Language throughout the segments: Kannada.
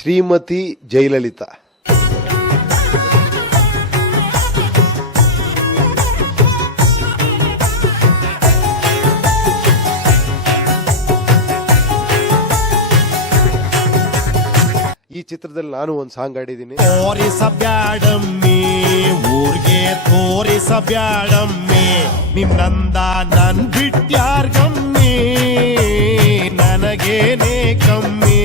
ಶ್ರೀಮತಿ ಜಯಲಲಿತಾ. ಈ ಚಿತ್ರದಲ್ಲಿ ನಾನು ಒಂದು ಸಾಂಗ್ ಆಡಿದ್ದೀನಿ. ತೋರಿಸಬ್ಯಾಡಮ್ಮಿ ಊರ್ಗೆ ತೋರಿಸಬ್ಯಾಡಮ್ಮಿ ನಿನ್ನಂದ ನನ್ ಬಿಟ್ಯಾರ್ಗಮ್ಮಿ ನನಗೇನೆ ಕಮ್ಮಿ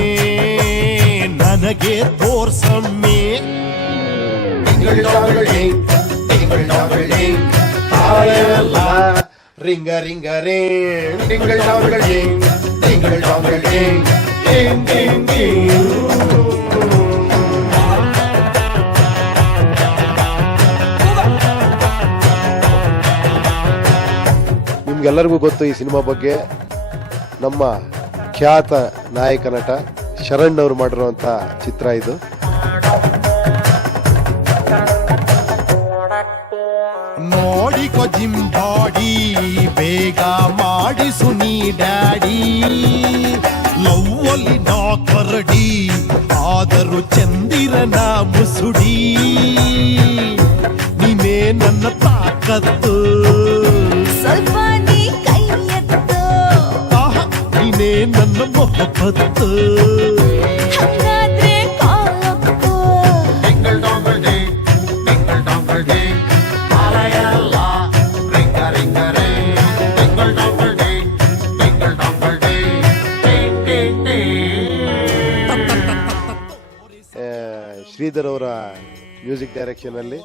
ನನಗೆ ತೋರ್ಸಮ್ಮಿ. ರಿಂಗ ರಿಂಗ ರೇ ಡಿಂಗಲ್ ಡಾಂಗಲ್ ಡಿಂಗ್ ಡಿಂಗಲ್ ಡಾಂಗಲ್ ಡಿಂಗ್ ಡಿಂಗ್ ಡಿಂಗ್ ಡಿಂಗ್. ನಿಮ್ಗೆಲ್ಲರಿಗೂ ಗೊತ್ತು ಈ ಸಿನಿಮಾ ಬಗ್ಗೆ. ನಮ್ಮ ಖ್ಯಾತ ನಾಯಕ ನಟ ಶರಣ್ ಅವರು ಮಾಡಿರುವಂತ ಚಿತ್ರ ಇದು. ನೋಡಿಕೊ ಜಿಂಬಾಡಿ ಬೇಗ ಮಾಡಿಸು ನೀ ಡ್ಯಾಡಿ ಲವ್ವಲ್ಲಿ ನಾ ಕರಡಿ ಆದರೂ ಚಂದಿರನ ಮುಸುಡಿ ನೀನೇ ನನ್ನ ತಾಕತ್ತು ಸ್ವಲ್ಪ ನೀ ಕೈ ಎತ್ತು ನೀನೇ ನನ್ನ ಮೊಹಬ್ಬತ್ತು ಹಂಗಾದ್ರೆ ಕಾಲಪ್ಪು ಡಿಂಗಲ್ ಡಾಂಗಲ್ ಡಿಂಗ್ ಡಿಂಗಲ್ ಡಾಂಗಲ್ ಡಿಂಗ್ ಆಲಯಲ್ಲ ರಿಂಗ ರಿಂಗ ರೇ ಡಿಂಗಲ್ ಡಾಂಗಲ್ ಡಿಂಗ್ ಡಿಂಗಲ್ ಡಾಂಗಲ್ ಡಿಂಗ್ ಡಿಂಗ್ ಡಿಂಗ್ ಡಿಂಗ್. ಶ್ರೀಧರ್ ಅವರ ಮ್ಯೂಸಿಕ್ ಡೈರೆಕ್ಷನ್ ಅಲ್ಲಿ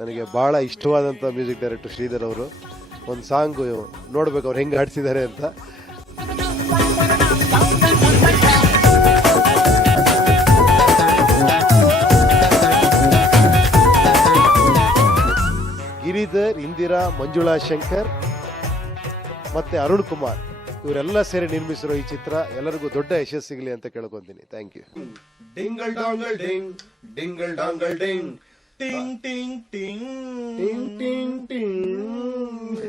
ನನಗೆ ಬಹಳ ಇಷ್ಟವಾದಂತ ಮ್ಯೂಸಿಕ್ ಡೈರೆಕ್ಟರ್ ಶ್ರೀಧರ್ ಅವರು. ಒಂದು ಸಾಂಗ್ ನೋಡ್ಬೇಕು ಅವ್ರು ಹೆಂಗ್ ಹಾಡ್ಸಿದ್ದಾರೆ ಅಂತ. ಗಿರಿಧರ್, ಇಂದಿರಾ, ಮಂಜುಳಾ ಶಂಕರ್ ಮತ್ತೆ ಅರುಣ್ ಕುಮಾರ್ ಇವರೆಲ್ಲ ಸೇರಿ ನಿರ್ಮಿಸಿರೋ ಈ ಚಿತ್ರ ಎಲ್ಲರಿಗೂ ದೊಡ್ಡ ಯಶಸ್ಸು ಸಿಗಲಿ ಅಂತ ಕೇಳ್ಕೊಂತೀನಿ. Thank you. ಡಿಂಗಲ್ ಡಾಂಗಲ್ ಡಿಂಗ್ ಡಿಂಗಲ್ ಡಾಂಗಲ್ ಡಿಂಗ್ ಟಿಂಗ್ ಟಿಂಗ್ ಟಿಂಗ್ ಟಿಂಗ್ ಟಿಂಗ್ ಟಿಂಗ್.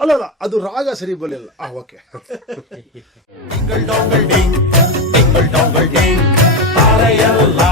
ಅಲ್ಲ ಅದು ರಾಗ ಸರಿ ಬರಲಿಲ್ಲ. ಓಕೆ. ಡಿಂಗಲ್ ಡಾಂಗಲ್ ಡಿಂಗ್ ಡಿಂಗಲ್ ಡಾಂಗಲ್ ಡಿಂಗ್ ಆಲಯಲ್ಲ